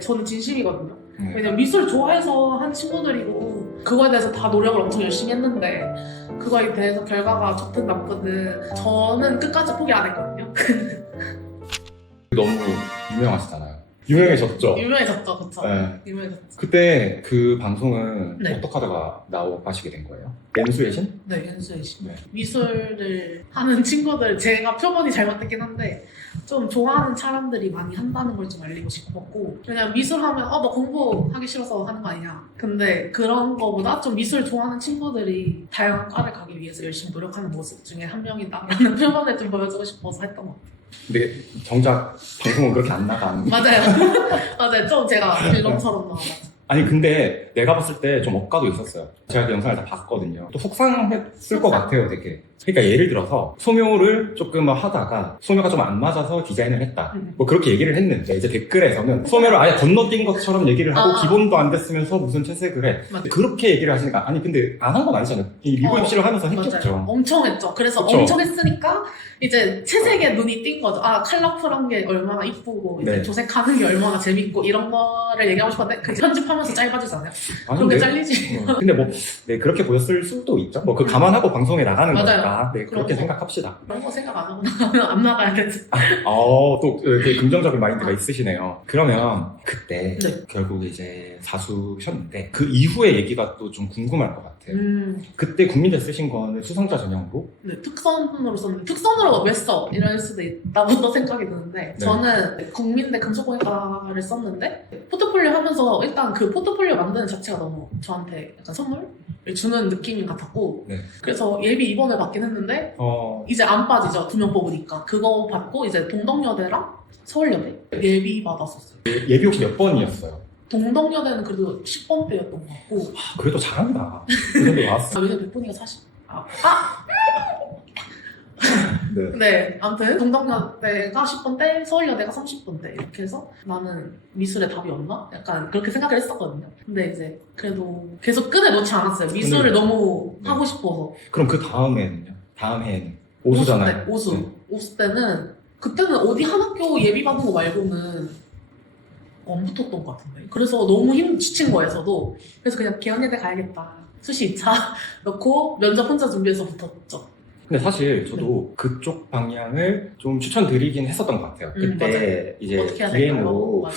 저는 진심이거든요. 왜냐면 미술 좋아해서 한 친구들이고 그거에 대해서 다 노력을 엄청 열심히 했는데 그거에 대해서 결과가 좋든 나쁘든 저는 끝까지 포기 안 했거든요. 너무 유명하시잖아요. 유명해졌죠? 유명해졌죠, 그쵸? 네. 유명해졌죠. 그때 그 방송은 네. 어떻게 하다가 나오시게 된 거예요? 왼수의 신? 네, 현수의 씨. 네. 미술을 하는 친구들, 제가 표본이 잘못됐긴 한데 좀 좋아하는 사람들이 많이 한다는 걸 좀 알리고 싶었고, 그냥 미술하면 너 공부하기 싫어서 하는 거 아니냐. 근데 그런 거보다 좀 미술 좋아하는 친구들이 다양한 과를 가기 위해서 열심히 노력하는 모습 중에 한 명이다라는 표본을 좀 보여주고 싶어서 했던 것 같아요. 근데 정작 방송은 그렇게 안 나가는. 맞아요. 맞아요. 좀 제가 빌런처럼 나와가지고. 아니 근데 내가 봤을 때 좀 억까도 있었어요. 제가 그 영상을 다 봤거든요. 또 속상했을 것 같아요, 되게. 그러니까 예를 들어서 소묘를 조금 하다가 소묘가 좀 안 맞아서 디자인을 했다. 뭐 그렇게 얘기를 했는데 이제 댓글에서는 소묘를 아예 건너뛴 것처럼 얘기를 하고 기본도 안 됐으면서 무슨 채색을 해. 맞아요. 그렇게 얘기를 하시니까 아니 근데 안 한 건 아니잖아요. 이 리뷰 MC를 하면서 했겠죠. 맞아요. 엄청 했죠. 그래서 그쵸? 엄청 했으니까 이제 채색에 눈이 띈 거죠. 컬러풀한 게 얼마나 이쁘고 이제 네. 도색하는 게 얼마나 재밌고 이런 거를 얘기하고 싶었는데 그 편집하면서 짧아지잖아요. 아니, 그렇게 네. 잘리지. 근데 뭐 네, 그렇게 보였을 수도 있죠. 뭐 그 감안하고 방송에 나가는 맞아요. 거니까 네, 그렇게 그런 거. 생각합시다. 그런 거 생각 안 하고 나가면 안 나가야 되지. 또 되게 긍정적인 마인드가 있으시네요. 그러면 그때 네. 결국 이제 사수셨는데 그 이후의 얘기가 또 좀 궁금할 것 같아요. 그때 국민대 쓰신 거는 수성자 전형으로? 네, 특선으로 썼는데 특선으로 왜 써? 이럴 수도 있다고 생각이 드는데 네. 저는 국민대 금속공예과를 썼는데 포트폴리오 하면서 일단 그 포트폴리오 만드는 자체가 너무 저한테 약간 선물을 주는 느낌 같았고 네. 그래서 예비 입원을 받긴 했는데 이제 안 빠지죠. 2명 뽑으니까 그거 받고 이제 동덕여대랑 서울여대 예비 받았었어요. 예비 혹시 몇 번이었어요? 동덕여대는 그래도 10번대였던 것 같고 그래도 잘한다. 그 정도 나왔어. 왜냐면 백분이가 40 네. 네, 아무튼 동덕여대가 10번대, 서울여대가 30번대 이렇게 해서 나는 미술에 답이 없나? 약간 그렇게 생각을 했었거든요. 근데 이제 그래도 계속 끈을 놓지 않았어요. 미술을 너무 네. 하고 싶어서. 그럼 그 다음에는요? 다음 해에는? 오수잖아요. 오수. 네. 오수 때는 그때는 어디 한 학교 예비 받은 거 말고는 안 붙었던 것 같은데. 그래서 너무 지친 거예요, 저도. 그래서 그냥 계양예대 가야겠다. 수시 2차 넣고 면접 혼자 준비해서 붙었죠. 근데 사실 저도 그쪽 방향을 좀 추천드리긴 했었던 것 같아요. 그때 맞아요. 이제 어떻게 해야 될까요? DM으로 맞아요.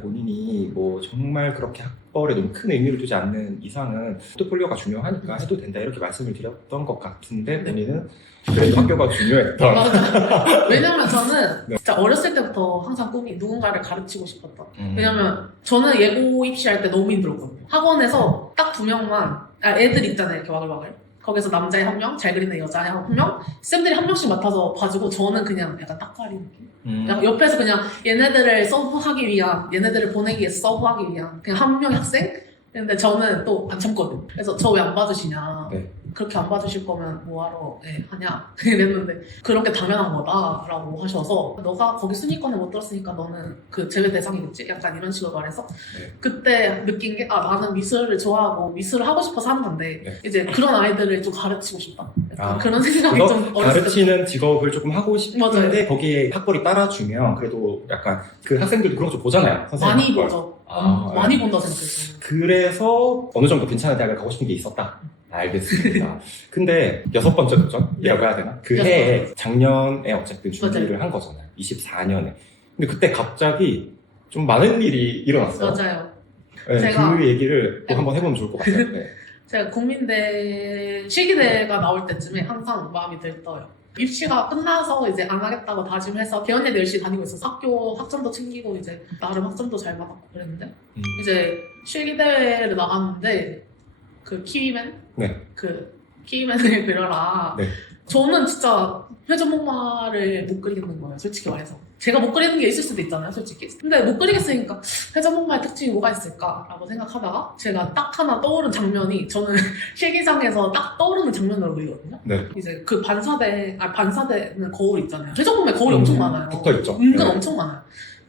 본인이 뭐 정말 그렇게 학벌에 너무 큰 의미를 두지 않는 이상은 포트폴리오가 중요하니까 해도 된다 이렇게 말씀을 드렸던 것 같은데 네. 본인은 그래도 학교가 중요했던. 맞아. 왜냐면 저는 네. 진짜 어렸을 때부터 항상 꿈이 누군가를 가르치고 싶었던. 왜냐면 저는 예고 입시할 때 너무 힘들었거든요. 학원에서 딱 2명만, 애들 있잖아요. 이렇게 와글와글. 거기서 남자애 1명, 잘 그리는 여자애 1명, 쌤들이 1명씩 맡아서 봐주고 저는 그냥 약간 딱가리 느낌? 약간 옆에서 그냥 얘네들을 서브하기 위한, 얘네들을 보내기 위해서 서브하기 위한 그냥 한 명의 학생? 근데 저는 또 안 참거든. 그래서 저 왜 안 봐주시냐. 네. 그렇게 안 봐주실 거면 뭐하러 하냐. 이랬는데 그런 게 당연한 거다라고 하셔서 너가 거기 순위권에 못 들었으니까 너는 그 제외 대상이겠지? 약간 이런 식으로 말해서 네. 그때 느낀 게 나는 미술을 좋아하고 미술을 하고 싶어서 하는 건데 네. 이제 그런 아이들을 좀 가르치고 싶다. 약간 아, 그런 생각이 좀 어렸을 때 가르치는 직업을 조금 하고 싶은데 맞아요. 거기에 학벌이 따라주면 그래도 약간 그 학생들도 그런 거 좀 보잖아요. 선생님 많이 학벌. 보죠. 아, 많이 본다 생각해요. 그래서 어느 정도 괜찮은 대학을 가고 싶은 게 있었다. 알겠습니다. 근데 6번째 도전이라고 해야 되나? 그 여섯 해에 작년에 어쨌든 준비를 한 거잖아요. 24년에. 근데 그때 갑자기 좀 많은 일이 일어났어요. 맞아요. 네, 제가- 그 얘기를 또 한번 해보면 좋을 것 같아요. 네. 제가 국민대 실기대가 나올 때쯤에 항상 마음이 들떠요. 입시가 끝나서 이제 안 하겠다고 다짐해서 개연예대 열심히 다니고 있어서 학교 학점도 챙기고 이제 나름 학점도 잘 받았고 그랬는데 이제 실기대를 나갔는데 그 키위맨? 네. 그 키위맨을 그려라. 네. 저는 진짜 회전목마를 못 그리겠는 거예요, 솔직히 말해서. 제가 못 그리는 게 있을 수도 있잖아요, 솔직히. 근데 못 그리겠으니까 회전목마의 특징이 뭐가 있을까라고 생각하다가 제가 딱 하나 떠오른 장면이 저는 실기장에서 딱 떠오르는 장면으로 그리거든요. 네. 이제 그 반사대는 거울 있잖아요. 회전목마에 거울이 엄청 많아요. 붙어있죠. 은근 네. 엄청 많아요.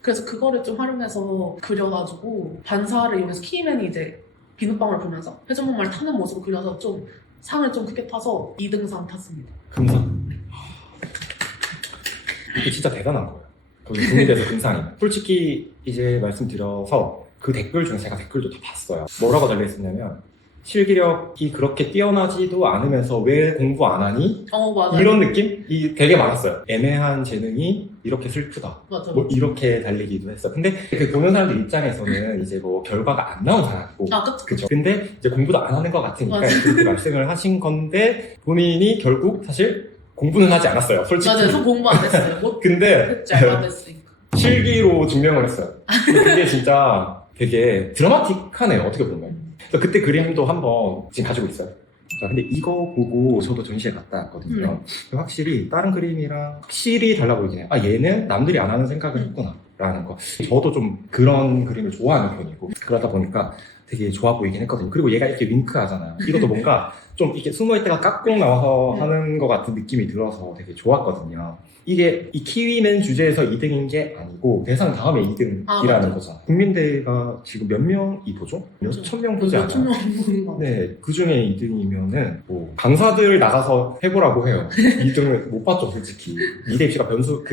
그래서 그거를 좀 활용해서 그려가지고 반사를 이용해서 키맨이 이제 비눗방울을 보면서 회전목마를 타는 모습을 그려서 좀 상을 좀 크게 타서 2등상 탔습니다. 금상. 이게 진짜 대단한 거예요. 거기 국민대에서 금상임. 솔직히 이제 말씀드려서 그 댓글 중에 제가 댓글도 다 봤어요. 뭐라고 달려있었냐면 실기력이 그렇게 뛰어나지도 않으면서 왜 공부 안 하니? 맞아요. 이런 느낌이 되게 많았어요. 애매한 재능이 이렇게 슬프다. 맞아. 뭐 이렇게 달리기도 했어. 근데 그 보는 사람들 입장에서는 이제 뭐 결과가 안 나온 사람이고, 그쵸. 그죠? 근데 이제 공부도 안 하는 것 같으니까 맞아. 그렇게 말씀을 하신 건데 본인이 결국 사실 공부는 하지 않았어요. 솔직히. 맞아요. 좀 공부 안 했어요. 못 근데 했지, 알바 됐으니까. 실기로 증명을 했어요. 그게 진짜 되게 드라마틱하네요. 어떻게 보면. 그래서 그때 그림도 한번 지금 가지고 있어요. 자, 근데 이거 보고 저도 전시회 갔다 왔거든요. 확실히 다른 그림이랑 확실히 달라 보이긴 해요. 아, 얘는 남들이 안 하는 생각을 했구나. 라는 거. 저도 좀 그런 그림을 좋아하는 편이고. 그러다 보니까 되게 좋아 보이긴 했거든요. 그리고 얘가 이렇게 윙크 하잖아요. 이것도 뭔가 좀 이렇게 숨어있다가 깍꿍 나와서 하는 것 같은 느낌이 들어서 되게 좋았거든요. 이게 이 키위맨 주제에서 2등인 게 아니고 대상 다음에 2등이라는 맞아. 거잖아요. 국민대가 지금 몇 명이 보죠? 몇천 명 보지 몇천 않아요? 명 보는 거. 네, 그 중에 2등이면은 뭐 강사들 나가서 해보라고 해요. 2등을 못 봤죠, 솔직히. 미대 입시가 변수,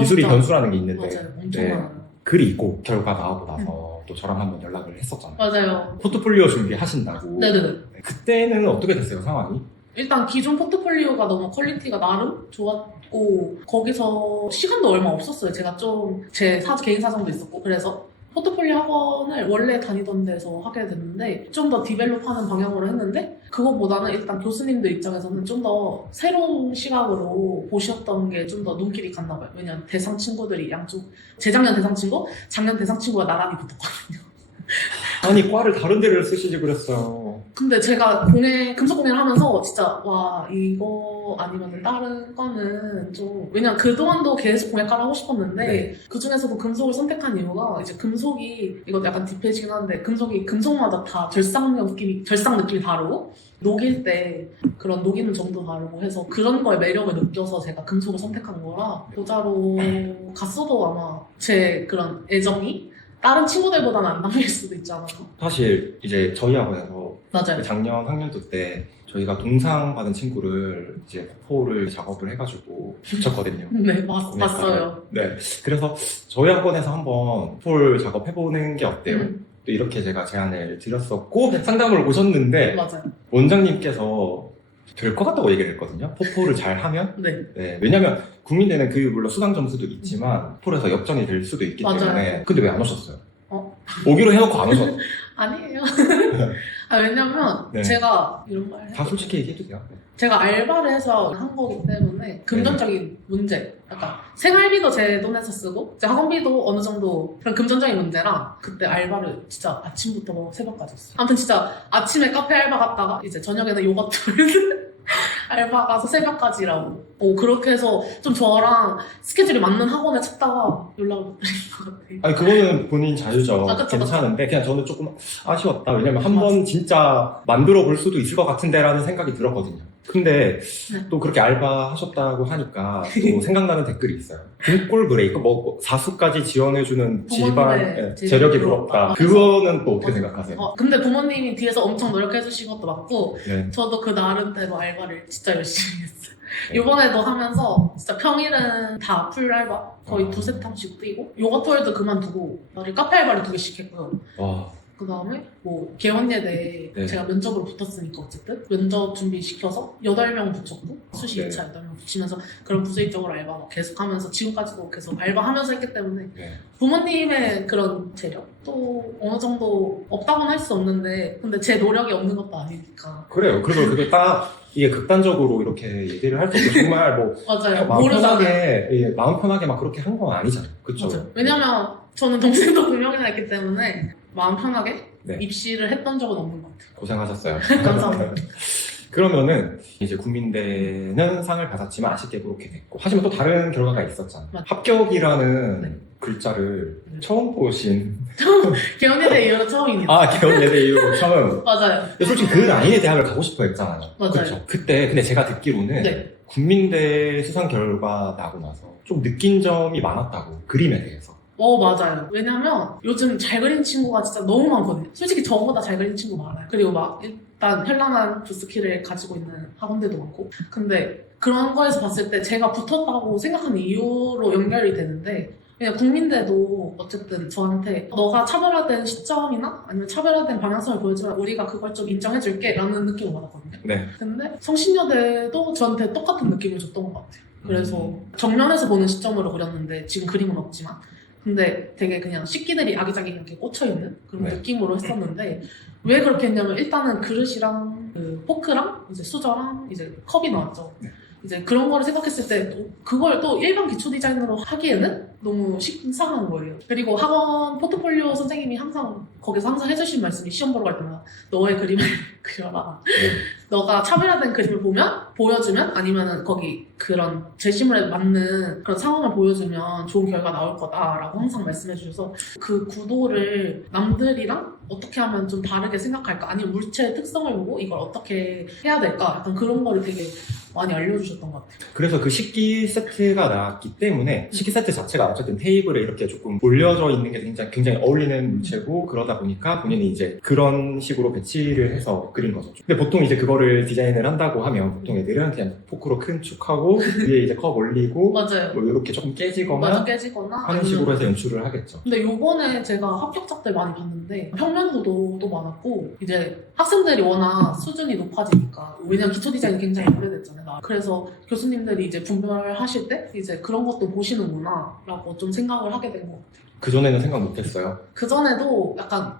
미술이 진짜. 변수라는 게 있는데 맞아요. 엄청 네. 많아요. 글이 있고 결과 나오고 나서 또 저랑 한번 연락을 했었잖아요. 맞아요. 포트폴리오 준비하신다고. 네네네. 그때는 어떻게 됐어요, 상황이? 일단 기존 포트폴리오가 너무 퀄리티가 나름 좋았고 거기서 시간도 얼마 없었어요. 제가 좀 제 개인 사정도 있었고 그래서 포트폴리오 학원을 원래 다니던 데서 하게 됐는데 좀 더 디벨롭하는 방향으로 했는데 그거보다는 일단 교수님들 입장에서는 좀 더 새로운 시각으로 보셨던 게 좀 더 눈길이 갔나 봐요. 왜냐면 대상 친구들이 양쪽 재작년 대상 친구, 작년 대상 친구가 나란히 붙었거든요. 아니, 과를 다른 데를 쓰시지 그랬어요. 근데 제가 금속 공예를 하면서 진짜 와 이거 아니면 다른 과는 좀 왜냐면 그동안도 계속 공예과를 하고 싶었는데 네. 그 중에서도 금속을 선택한 이유가 이제 금속이 이거 약간 딥해지긴 한데 금속이 금속마다 다 결상 느낌이 다르고 녹일 때 그런 녹이는 점도 다르고 해서 그런 거에 매력을 느껴서 제가 금속을 선택한 거라 보자로 갔어도 아마 제 그런 애정이 다른 친구들보다는 안 담길 수도 있잖아요. 사실 이제 저희 학원에서 맞아요. 작년 학년도 때 저희가 동상 받은 친구를 이제 포를 작업을 해가지고 붙였거든요. 네, 봤어요. 네. 그래서 저희 학원에서 한번 폴 작업해보는 게 어때요? 또 이렇게 제가 제안을 드렸었고 네. 상담을 오셨는데 맞아요. 원장님께서 될 것 같다고 얘기를 했거든요. 포포를 잘 하면. 네. 네. 왜냐면 국민대는 물론 수강 점수도 있지만 폴에서 역전이 될 수도 있기 맞아요. 때문에. 근데 왜 안 오셨어요? 오기로 해놓고 안 오셨어요? 아니에요. 왜냐면 네. 제가 이런 말 다 솔직히 얘기해도 돼요. 제가 알바를 해서 한 거기 때문에 금전적인 문제, 약간 생활비도 제 돈에서 쓰고 제 학원비도 어느 정도 그런 금전적인 문제랑 그때 알바를 진짜 아침부터 새벽까지 했어요. 아무튼 진짜 아침에 카페 알바 갔다가 이제 저녁에는 요가 투를 알바 가서 새벽까지 일하고 그렇게 해서 좀 저랑 스케줄이 맞는 학원에 찾다가 연락을 못 드린 것 같아요. 아니, 그거는 본인 자유죠. 그쵸. 괜찮은데, 그냥 저는 조금 아쉬웠다. 왜냐면 한번 진짜 만들어 볼 수도 있을 것 같은데라는 생각이 들었거든요. 근데 또 그렇게 알바 하셨다고 하니까 또 생각나는 댓글이 있어요. 등골 브레이크, 사수까지 지원해주는 집안 재력이 부럽다. 그거는 또 어떻게 생각하세요? 근데 부모님이 뒤에서 엄청 노력해주신 것도 맞고 네. 저도 그 나름대로 알바를 진짜 열심히 했어요. 네. 이번에도 하면서 진짜 평일은 다 풀 알바 거의 두세 탕씩 뛰고 요가 토일도 그만두고 카페 알바를 2개씩 했고요. 와. 그 다음에 개원예대에 네. 제가 면접으로 붙었으니까 어쨌든 면접 준비시켜서 8명 붙였고 수시 네. 2차 8명 붙이면서 그런 부수입적으로 알바 막 계속 하면서 지금까지도 계속 알바하면서 했기 때문에 네. 부모님의 그런 재력도 어느 정도 없다고는 할 수 없는데 근데 제 노력이 없는 것도 아니니까 그래요. 그리고 그게 딱 이게 극단적으로 이렇게 얘기를 할 수 없고 정말 맞아요. 마음 모르잖아요. 편하게 마음 편하게 막 그렇게 한 건 아니잖아요. 그쵸? 맞아요. 왜냐면 저는 동생도 분명이나 했기 때문에 마음 편하게 네. 입시를 했던 적은 없는 것 같아요. 고생하셨어요. 감사합니다. 그러면은 이제 국민대는 상을 받았지만 아쉽게 그렇게 됐고 하지만 또 다른 결과가 있었잖아요. 맞아요. 합격이라는 네. 글자를 네. 처음 보신 개원예대 이후로 처음입니다. 개원예대 이후 처음. 맞아요. 근데 솔직히 그 나이에 대학을 가고 싶어 했잖아요. 맞아요. 그쵸? 그때 근데 제가 듣기로는 네. 국민대 수상 결과 나고 나서 좀 느낀 점이 많았다고, 그림에 대해서. 맞아요. 왜냐면 요즘 잘 그리는 친구가 진짜 너무 많거든요. 솔직히 저보다 잘 그리는 친구 많아요. 그리고 막 일단 현란한 붓스킬을 가지고 있는 학원들도 많고. 근데 그런 거에서 봤을 때 제가 붙었다고 생각하는 이유로 연결이 되는데 그냥 국민대도 어쨌든 저한테 너가 차별화된 시점이나 아니면 차별화된 방향성을 보여주면 우리가 그걸 좀 인정해줄게 라는 느낌을 받았거든요. 네. 근데 성신여대도 저한테 똑같은 느낌을 줬던 것 같아요. 그래서 정면에서 보는 시점으로 그렸는데 지금 그림은 없지만 근데 되게 그냥 식기들이 아기자기 이렇게 꽂혀있는 그런 네. 느낌으로 했었는데 왜 그렇게 했냐면 일단은 그릇이랑 그 포크랑 이제 수저랑 이제 컵이 나왔죠. 네. 이제 그런 거를 생각했을 때 그걸 또 일반 기초 디자인으로 하기에는 너무 식상한 거예요. 그리고 학원 포트폴리오 선생님이 거기서 항상 해주신 말씀이 시험 보러 갈 때마다 너의 그림을 그려라. 네. 너가 차별화된 그림을 보여주면 아니면은 거기 그런 제시물에 맞는 그런 상황을 보여주면 좋은 결과 나올 거다라고 항상 말씀해 주셔서 그 구도를 남들이랑 어떻게 하면 좀 다르게 생각할까 아니면 물체의 특성을 보고 이걸 어떻게 해야 될까 약간 그런 거를 되게 많이 알려주셨던 것 같아요. 그래서 그 식기 세트가 나왔기 때문에 식기 세트 자체가 어쨌든 테이블에 이렇게 조금 올려져 있는 게 굉장히 어울리는 물체고 그러다 보니까 본인이 이제 그런 식으로 배치를 해서 그린 거죠. 근데 보통 이제 그거를 디자인을 한다고 하면 보통 애들은 그냥 포크로 큰 축하고 위에 이제 컵 올리고 맞아요. 뭐 이렇게 조금 깨지거나 맞아 깨지거나 하는 식으로 해서 연출을 하겠죠. 근데 요번에 제가 합격작들 많이 봤는데 평면 구도도 많았고 이제 학생들이 워낙 수준이 높아지니까 왜냐면 기초 디자인이 굉장히 오래됐잖아요. 그래서 교수님들이 이제 분별하실 때 이제 그런 것도 보시는구나 라고 좀 생각을 하게 된 것 같아요. 그전에는 생각 못했어요. 그전에도 약간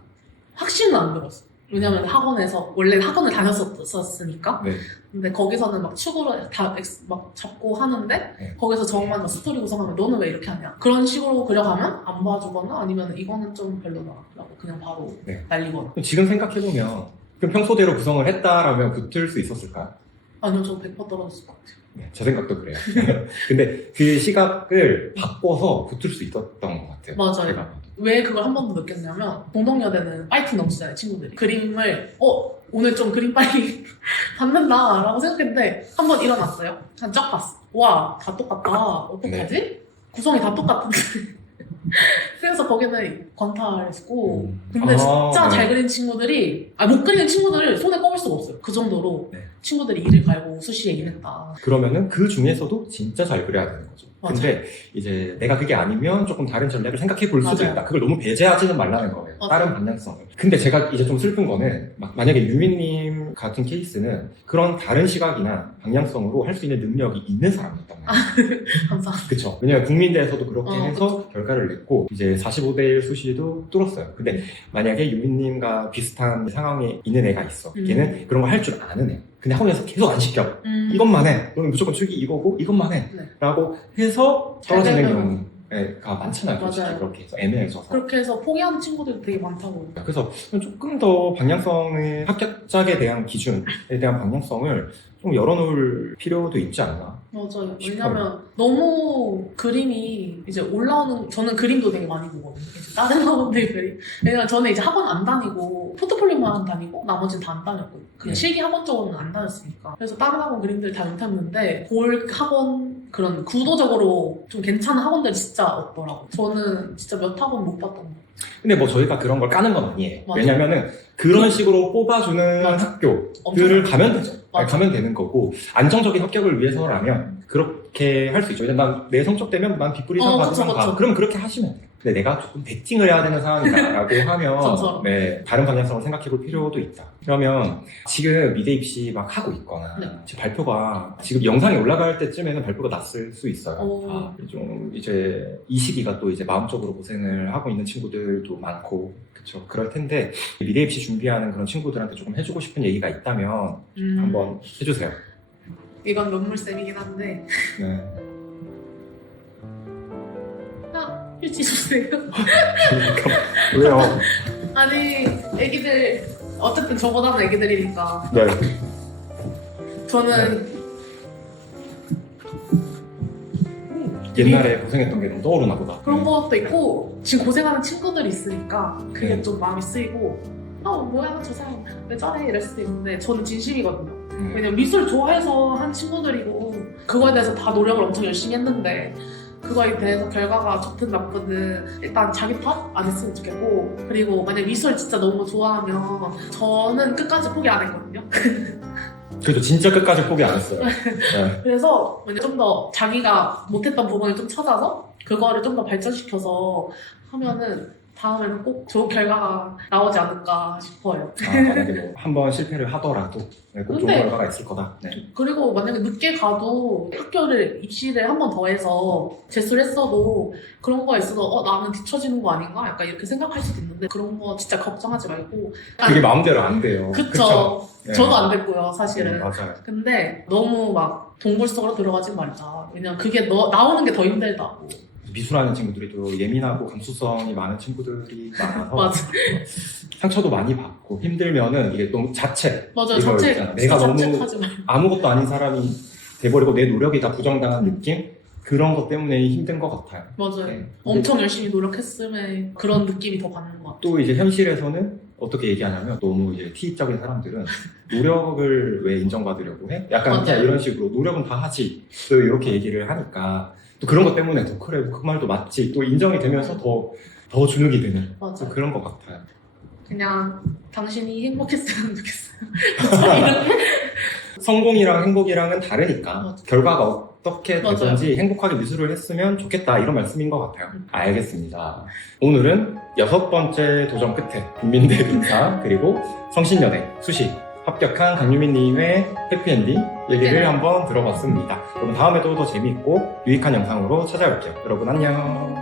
확신은 안 들었어요. 왜냐면 학원에서 원래 학원을 다녔었으니까 네. 근데 거기서는 막 축으로 다 막 잡고 하는데 네. 거기서 저만 막 스토리 구성하면 너는 왜 이렇게 하냐 그런 식으로 그려가면 안 봐주거나 아니면 이거는 좀 별로다 라고 그냥 바로 네. 날리거나 지금 생각해보면 그럼 평소대로 구성을 했다라면 붙을 수 있었을까요? 아니요 저 100% 떨어졌을 것 같아요. 네, 제 생각도 그래요. 근데 그 시각을 바꿔서 붙을 수 있었던 것 같아요. 맞아요. 제가 봐도. 왜 그걸 한 번 더 느꼈냐면 동덕여대는 파이팅 넘치잖아요 친구들이 그림을 오늘 좀 그림 빨리 받는다 라고 생각했는데 한 번 일어났어요 한 쫙 봤어 와 다 똑같다 어떡하지? 구성이 다 똑같은데 그래서 거기는 광탈했고 근데 진짜 네. 잘 그리는 친구들이 못 그리는 친구들을 손에 꼽을 수가 없어요 그 정도로 네. 친구들이 이를 갈고 수시에 임했다. 그러면은 그 중에서도 진짜 잘 그려야 되는 거죠. 맞아요. 근데 이제 내가 그게 아니면 조금 다른 전략을 생각해 볼 수도 맞아요. 있다. 그걸 너무 배제하지는 말라는 거예요. 맞아요. 다른 방향성을. 근데 제가 이제 좀 슬픈 거는 만약에 유민님 같은 케이스는 그런 다른 시각이나 방향성으로 할 수 있는 능력이 있는 사람이었단 말이에요. 감사합니다. 그쵸. 왜냐면 국민대에서도 그렇게 해서 그쵸. 결과를 냈고 이제 45대1 수시도 뚫었어요. 근데 만약에 유민님과 비슷한 상황에 있는 애가 있어. 걔는 그런 거 할 줄 아는 애. 근데 학원에서 계속 안 시켜. 이것만 해. 너는 무조건 축이 이거고 이것만 해. 네. 라고 해서 잘 떨어지는 되면. 경우가 많잖아요. 솔직히 맞아요. 그렇게 해서 애매해져서. 그렇게 해서 포기하는 친구들이 되게 많다고. 그래서 조금 더 방향성의 합격작에 대한 기준에 대한 방향성을 좀 열어놓을 필요도 있지 않나. 맞아요. 싶어요. 왜냐면 너무 그림이 이제 올라오는 저는 그림도 되게 많이 보거든요. 이제 다른 학원들 그림. 왜냐면 저는 이제 학원 안 다니고 포트폴리오만 다니고 나머지는 다 안 다녔고 그냥 네. 실기 학원 쪽으로는 안 다녔으니까. 그래서 다른 학원 그림들 다 연타했는데 볼 학원 그런 구도적으로 좀 괜찮은 학원들이 진짜 없더라고요. 저는 진짜 몇 학원 못 봤던 것 같아요. 근데 뭐 저희가 그런 걸 까는 건 아니에요. 맞아요. 왜냐면은 그런 식으로 뽑아주는 맞아. 학교들을 가면 되죠. 맞아. 가면 되는 거고 안정적인 합격을 위해서라면 그렇게 할 수 있죠. 왜냐면 내 성적 되면 난 빗부리상 받으면 가. 그쵸. 그럼 그렇게 하시면 돼요. 근데 내가 조금 베팅을 해야 되는 상황이다라고 하면 저처럼. 네, 다른 방향성을 생각해 볼 필요도 있다. 그러면 지금 미대 입시 막 하고 있거나 네. 지금 발표가 지금 영상이 올라갈 때쯤에는 발표가 났을 수 있어요. 오. 좀 이제 이 시기가 또 이제 마음적으로 고생을 하고 있는 친구들도 많고 그렇죠. 그럴 텐데 미대 입시 준비하는 그런 친구들한테 조금 해주고 싶은 얘기가 있다면 한번 해주세요. 이건 눈물샘이긴 한데 네. 휴지 주세요. 왜요? 아니 애기들 어쨌든 저보다는 애기들이니까 네. 저는 옛날에 고생했던 게 너무 떠오르나 보다. 그런 것도 있고 지금 고생하는 친구들이 있으니까 그게 네. 좀 마음이 쓰이고 뭐야 저 사람 왜 저래 이럴 수도 있는데 저는 진심이거든요. 왜냐면 미술 좋아해서 한 친구들이고 그거에 대해서 다 노력을 엄청 열심히 했는데 그거에 대해서 결과가 좋든 나쁘든 일단 자기 탓 안 했으면 좋겠고 그리고 만약 미술 진짜 너무 좋아하면 저는 끝까지 포기 안 했거든요. 그래도 진짜 끝까지 포기 안 했어요. 네. 그래서 좀 더 자기가 못했던 부분을 좀 찾아서 그거를 좀 더 발전시켜서 하면은 다음에는 꼭 좋은 결과가 나오지 않을까 싶어요. 만약에 뭐 한번 실패를 하더라도 네, 꼭 좋은 근데- 결과가 있을 거다. 네. 그리고 만약에 늦게 가도 학교를 입시를 한 번 더 해서 재수를 했어도 그런 거에 있어서 나는 뒤처지는 거 아닌가? 약간 이렇게 생각할 수도 있는데 그런 거 진짜 걱정하지 말고 그게 마음대로 안 돼요. 그쵸. 네. 저도 안 됐고요, 사실은. 맞아요. 근데 너무 막 동굴 속으로 들어가지 말자. 왜냐면 그게 나오는 게 더 힘들다고. 미술하는 친구들이 또 예민하고 감수성이 많은 친구들이 많아서 맞아. 상처도 많이 받고 힘들면은 이게 너무 자책 맞아요. 이거 자책, 있잖아. 내가 너무 자책하지 말고. 아무것도 아닌 사람이 돼버리고 내 노력이 다 부정당한 느낌? 그런 것 때문에 힘든 것 같아요. 맞아요. 네. 엄청 열심히 노력했음에 그런 느낌이 더 받는 것 같아요. 또 이제 현실에서는 어떻게 얘기하냐면 너무 이제 T적인 사람들은 노력을 왜 인정받으려고 해? 약간 맞아요. 그냥 이런 식으로 노력은 다 하지. 또 이렇게 얘기를 하니까 또 그런 것 때문에 더 그래 그 말도 맞지. 또 인정이 되면서 더 주눅이 드는 또 맞아요. 그런 것 같아요. 그냥 당신이 행복했으면 좋겠어요. 성공이랑 행복이랑은 다르니까 맞아. 결과가 어떻게 맞아요. 되든지 행복하게 미술을 했으면 좋겠다 이런 말씀인 것 같아요. 알겠습니다. 오늘은 6번째 도전 끝에 국민대 등사 그리고 성신여대 수시 합격한 강유민님의 해피엔딩 얘기를 네. 한번 들어봤습니다. 여러분 다음에도 더 재미있고 유익한 영상으로 찾아올게요. 여러분 안녕.